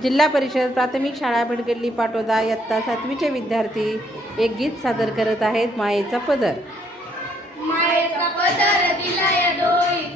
जिल्हा परिषद प्राथमिक शाळा भिडगल्ली पाटोदा इयत्ता 7वीचे विद्यार्थी एक गीत सादर करत आहेत. मायेचा पदर. मायेचा पदर दिला या डोळी